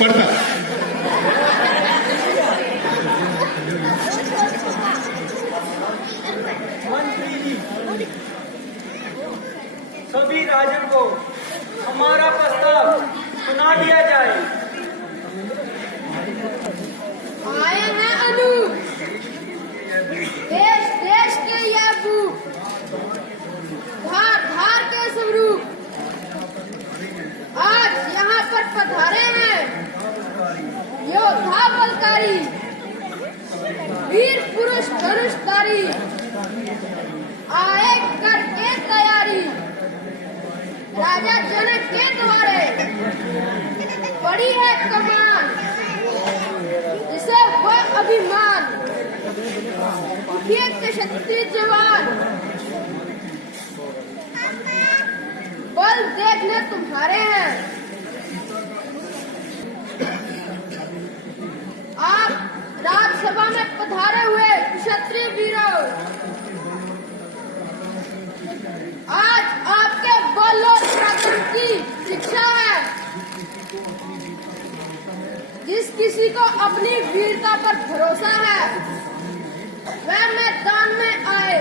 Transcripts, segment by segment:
पढ़ता। मंत्री जी, सभी राजन को हमारा प्रस्ताव सुना दिया जाए। आए हैं अनु, देश देश के ये भूप, धार धार के स्वरूप, आज यहाँ पर पधारे हैं योद्धा बलकारी, वीर पुरुष धनुषधारी, आए करके तैयारी, राजा जनक के द्वारे बड़ी है कमान, इसे वह अभिमान, उठिए क्षत्रिय जवान, बल देखने तुम्हारे हैं। आप राज्यसभा में पधारे हुए क्षत्रिय वीरों, आज आपके बल और पराक्रम की शिक्षा है। जिस किसी को अपनी वीरता पर भरोसा है वह मैदान में आए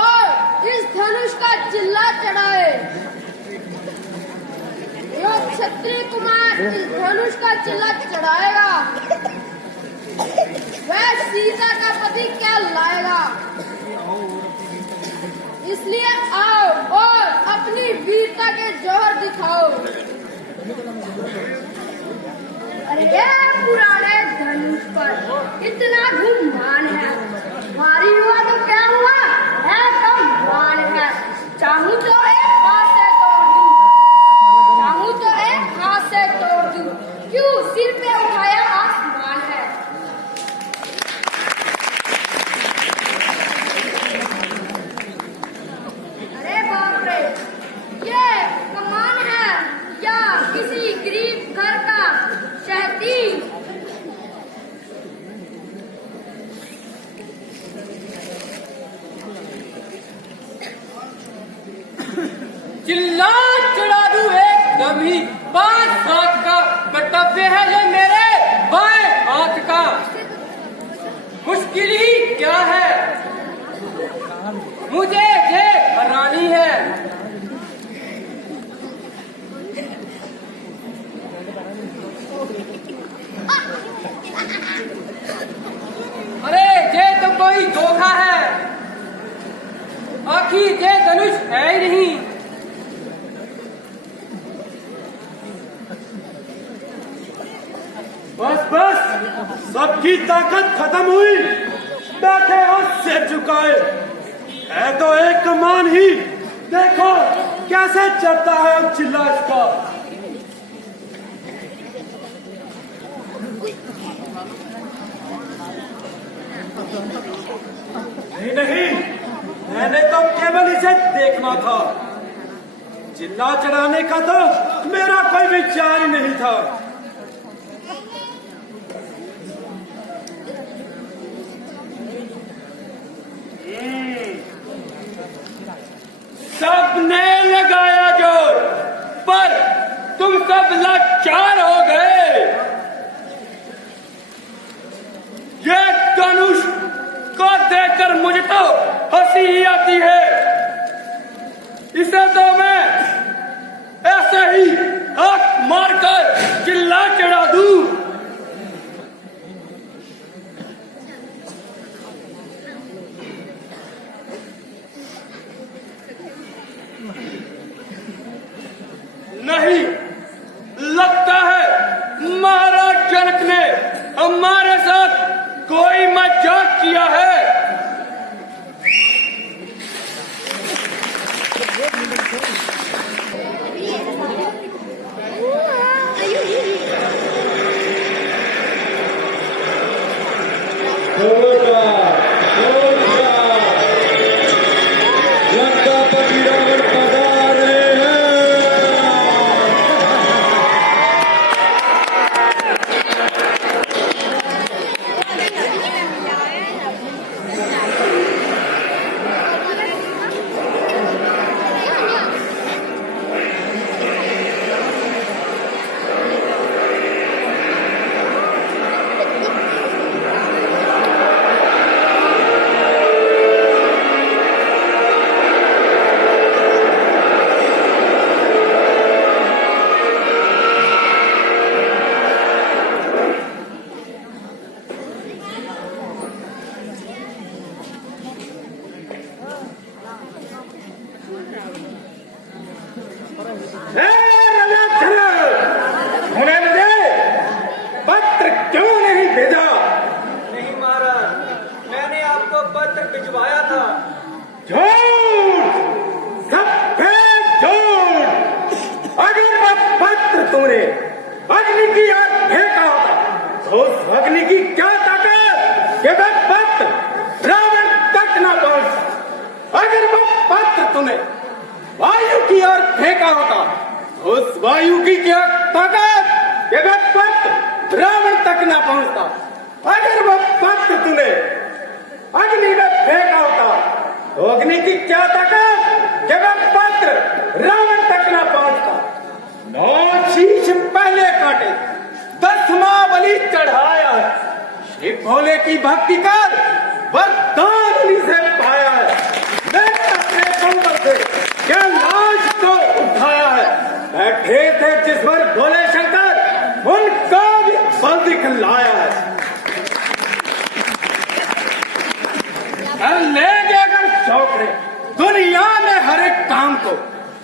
और इस धनुष का चिल्ला चढ़ाए। जो क्षत्रिय कुमार इस धनुष का चिल्ला चढ़ाएगा वह सीता का पति क्या लाएगा। इसलिए आओ और अपनी वीरता के जौहर दिखाओ। अरे ये पुराने धनुष पर इतना गुमान है, भारी हुआ तो क्या हुआ है, तो मान है। चाहूं तो एक हाथ से तोड़ दूं, चाहूं तो एक हाथ से तोड़ दूं, क्यों सिर पे उठाया आसमान है। अरे बाप रे, ये कमान है या किसी गरीब घर का शहती। चिल्ला चढ़ा दूं एकदम ही, 5 हाथ का कर्तव्य है ये मेरे बाएं हाथ का। मुश्किल ही क्या है, मुझे ये हरानी है। अरे ये तो कोई धोखा है, आखिर ये धनुष है ही नहीं। बस बस, सबकी ताकत खत्म हुई, बैठे हो सिर झुकाए। है तो एक कमान ही, देखो कैसे चलता है अब चिल्ला इसका। नहीं नहीं, मैंने तो केवल इसे देखना था, चिल्ला चढ़ाने का तो मेरा कोई विचार ही नहीं था। सबने लगाया जोर, पर तुम सब लाचार हो गए। ये धनुष को देखकर मुझे तो हंसी ही आती है। इसे तो मैं ऐसे ही हाथ मारकर चिल्ला चढ़ा दूं। नहीं, लगता है महाराज जनक ने हमारे साथ कोई मजाक किया है। उन्हें मुझे पत्र क्यों नहीं भेजा? नहीं महाराज, मैंने आपको पत्र भिजवाया था। झूठ, सफेद झूठ। अगर वह पत्र तूने अग्नि की आग फेंका होता तो उस अग्नि की क्या ताकत कि वह पत्र रावण तक न पहुंच। अगर वह पत्र तूने वायु की ओर फेंका होता तो उस वायु की क्या ताकत कि वह पत्र रावण तक न पहुंचता। अगर वह पत्र तूने अग्नि में फेंका होता तो अग्नि की क्या ताकत कि वह पत्र रावण तक न पहुंचता। 9 शीश पहले काटे, 10 बलि चढ़ाया है। शिव भोले की भक्ति कर वरदान उन्हीं से पाया है। मैंने अपने कंबल से क्या लाज को उठाया है। बैठे थे जिस पर भोले शंकर उनका भी बल दिखलाया है। लेंगे अगर शौक दुनिया में हर एक काम को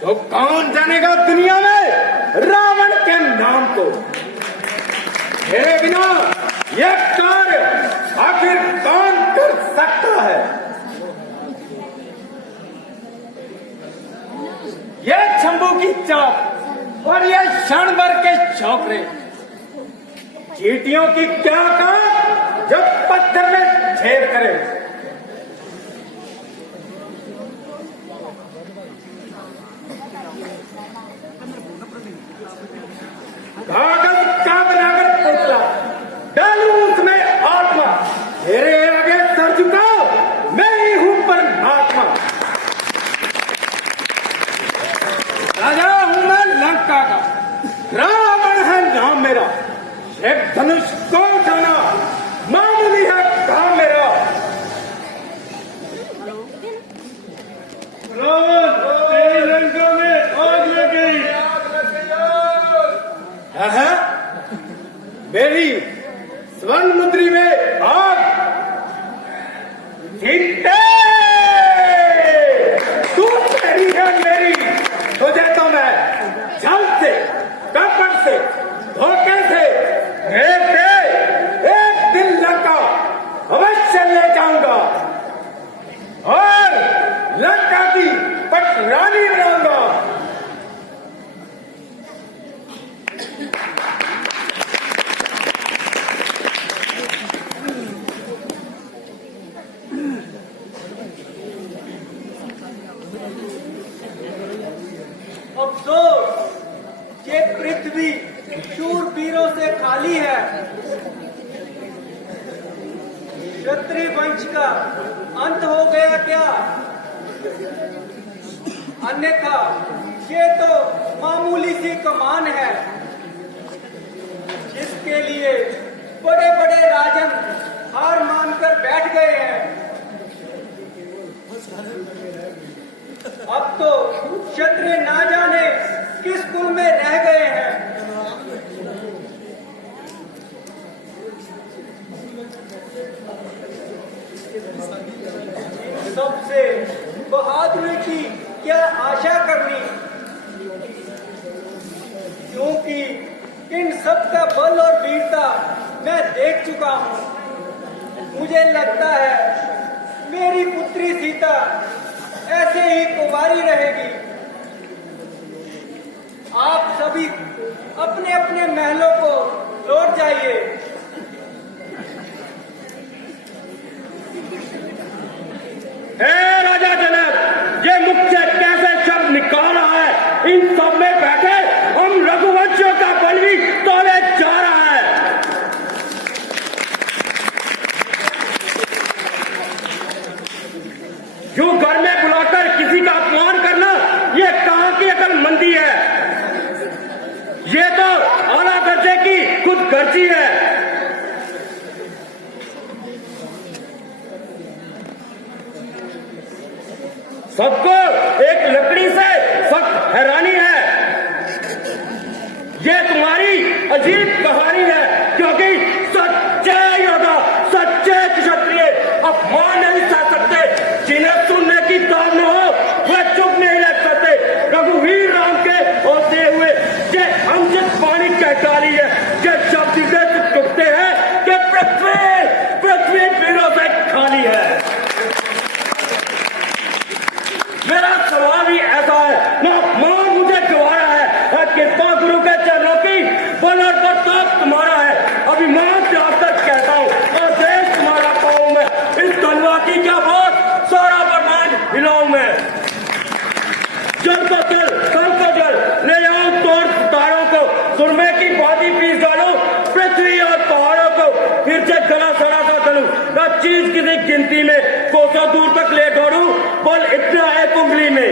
तो कौन जानेगा दुनिया में रावण के नाम को। मेरे बिना यह कार्य आखिर कौन कर सकता है। यह शंभू की चाप और यह क्षण भर के चौकरे चींटियों की क्या काम जब पत्थर में छेद करे। कागज का बनाकर पुतला डालू उसमें आत्मा। मेरे आगे सर झुकाओ, मैं ही हूं परमात्मा। राजा हूं मैं लंका का, रावण है नाम मेरा। एक धनुष को उठाना मामूली है काम मेरा। तेरी लंका में आग लग गई है। मेरी स्वर्ण मुद्री में आग। जीते तू तेरी है मेरी, तुझे तो मैं छल से, कपट से, धोखे से एक दिन लंका अवश्य ले जाऊंगा और लंका की पटरानी बनाऊंगा। अफसोस ये पृथ्वी शूरवीरों से खाली है। क्षत्रिय वंश का अंत हो गया क्या? अन्यथा ये तो मामूली सी कमान है जिसके लिए बड़े बड़े राजन हार मानकर बैठ गए हैं। अब तो क्षत्रिय ना जाने किस कुल में रह गए हैं। सबसे बहादुरी की क्या आशा करनी, क्योंकि इन सब का बल और वीरता मैं देख चुका हूं। मुझे लगता है मेरी पुत्री सीता ऐसे ही कुंवारी रहेगी। आप सभी अपने अपने महलों को लौट जाइए। राजा जनक, ये मुख से कैसे शब्द निकाल रहा है? इन सब में बैठे हम रघुवंशियों का बल भी तोड़े जा रहा है। जो घर में बुलाकर किसी का अपमान करना, ये कहां की अकलमंदी है? ये तो आला दर्जे की खुदगर्जी है। सबको एक लकड़ी से सख्त हैरानी है। ये तुम्हारी अजीब कहानी है, क्योंकि सच्चे योद्धा, सच्चे क्षत्रिय अपमान नहीं सह सकते। जिन्हें सुनने की ताब न हो वह चुप नहीं रह सकते। रघुवीर राम के और जल तो जल, कल तो जल, ले जाओ तोड़ तारों को, सुरमे की भांति पीस डालो पृथ्वी और पहाड़ों को, फिर से गला सड़ा सा चलूं, न चीज किसी गिनती में, कोसों दूर तक ले दौड़ूं, बल इतना है कुंडली में।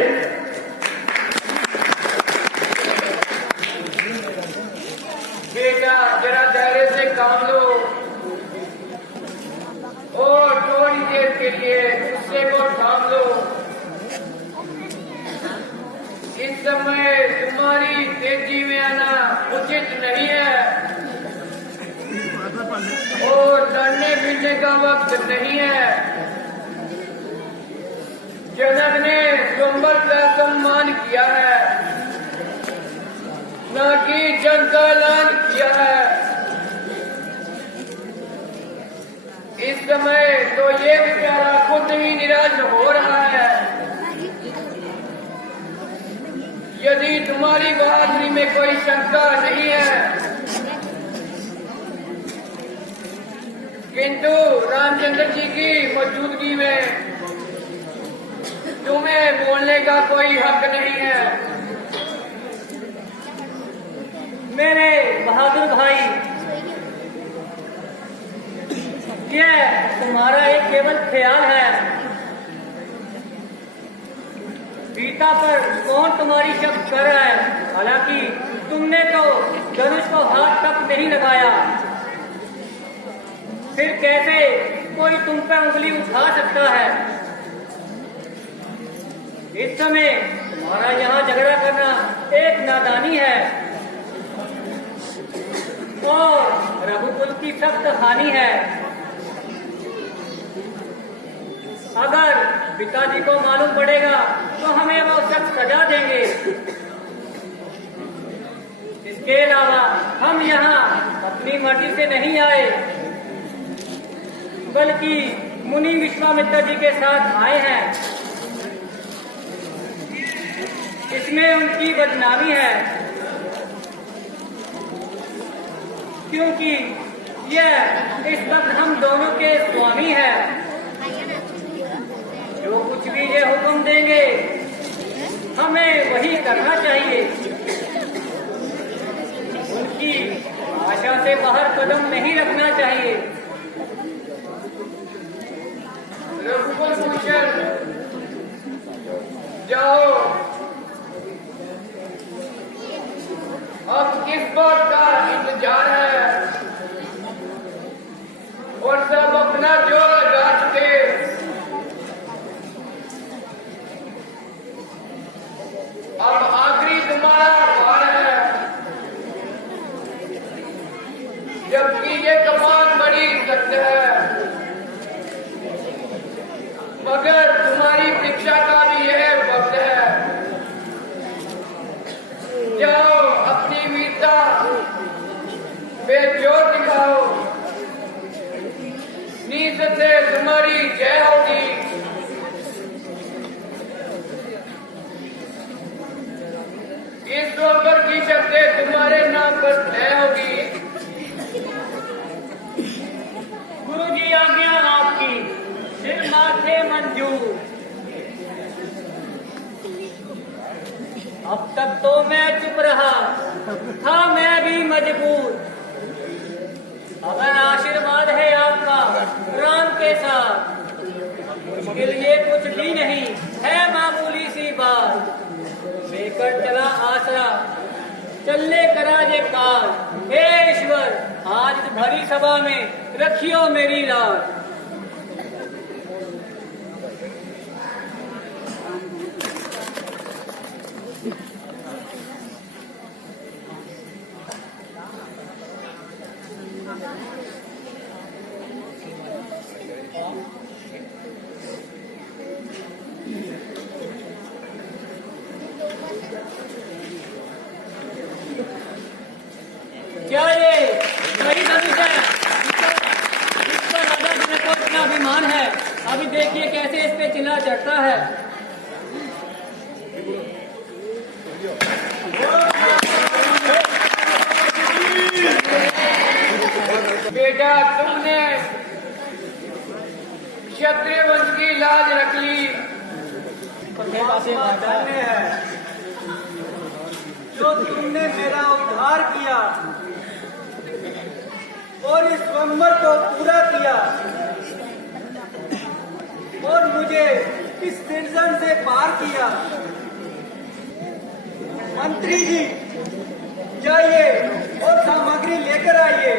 बेटा जरा धैर्य से काम लो और थोड़ी देर के लिए गुस्से को थाम लो। इस समय तुम्हारी तेजी में आना उचित नहीं है और लड़ने भिड़ने का वक्त नहीं है। जनक ने स्वयंवर का सम्मान किया है, न कि जंग का ऐलान किया है। इस समय तो ये बेचारा खुद ही निराश हो रहा है। यदि तुम्हारी बहादुरी में कोई शंका नहीं है, किंतु रामचंद्र जी की मौजूदगी में तुम्हें बोलने का कोई हक नहीं है। मेरे बहादुर भाई, यह तुम्हारा एक केवल ख्याल है। गीता पर कौन तुम्हारी शक कर रहा है? हालांकि तुमने तो धनुष को हाथ तक नहीं लगाया, फिर कैसे कोई तुम पर उंगली उठा सकता है? इस समय तुम्हारा यहाँ झगड़ा करना एक नादानी है और रघुकुल की सख्त हानि है। अगर पिताजी को मालूम पड़ेगा तो हमें वो सख्त सजा देंगे। इसके अलावा हम यहाँ अपनी मर्जी से नहीं आए, बल्कि मुनि विश्वामित्र जी के साथ आए हैं। इसमें उनकी बदनामी है, क्योंकि यह इस वक्त हम दोनों के स्वामी हैं। जो कुछ भी ये हुक्म देंगे हमें वही करना चाहिए। उनकी आशा से बाहर कदम नहीं रखना चाहिए। रघुकुल भूषण, जाओ, अब किस बात का इंतजार है? और सब अपना जोर लगा चुके। अब आखिरी तुम्हारा वार है, जबकि ये कमान बड़ी सख्त है, मगर तुम्हारी परीक्षा का भी यह वक्त है। जाओ, अपनी वीरता बेजोर दिखाओ, नींद से तुम्हारी जय होगी। इस स्वयंवर की शक्ति तुम्हारे नाम पर तय होगी। गुरु जी आज्ञा आपकी, सिर माथे मंजूर। अब तक तो मैं चुप रहा था, मैं भी मजबूर। अगर आशीर्वाद है आपका राम के साथ, मुश्किल ये कुछ भी नहीं है, मामूली सी बात। लेकर चला आसरा, चलने करा ये काल। हे ईश्वर, आज भरी सभा में रखियो मेरी रात। क्या ये सही धनुष है? इस पर राजा जनक को इतना अभिमान है। अभी देखिए कैसे इस पे चिल्ला चढ़ता है। बेटा, तुमने क्षत्रिय वंश की लाज रख ली। धन्य है। जो तुमने मेरा उद्धार किया और इस स्वयंवर को पूरा किया और मुझे इस सृजन से पार किया। मंत्री जी जाइए और सामग्री लेकर आइए।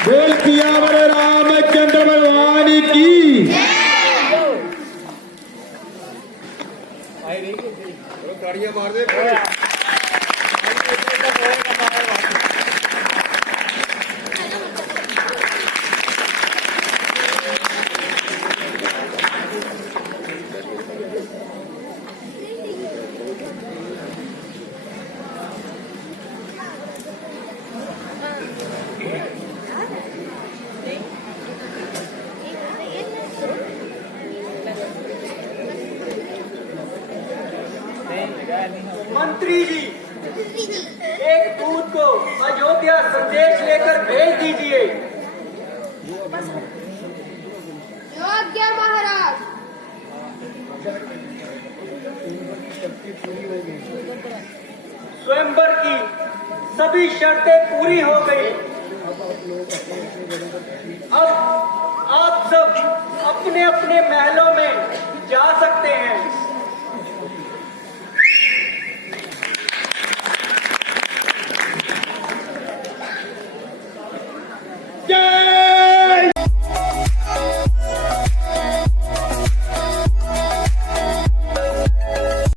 बोल सियावर रामचंद्र भगवान की। मंत्री जी एक दूत को अयोध्या संदेश लेकर भेज दीजिए। योग्य महाराज। स्वयंवर की सभी शर्तें पूरी हो गई। अब आप सब अपने अपने महलों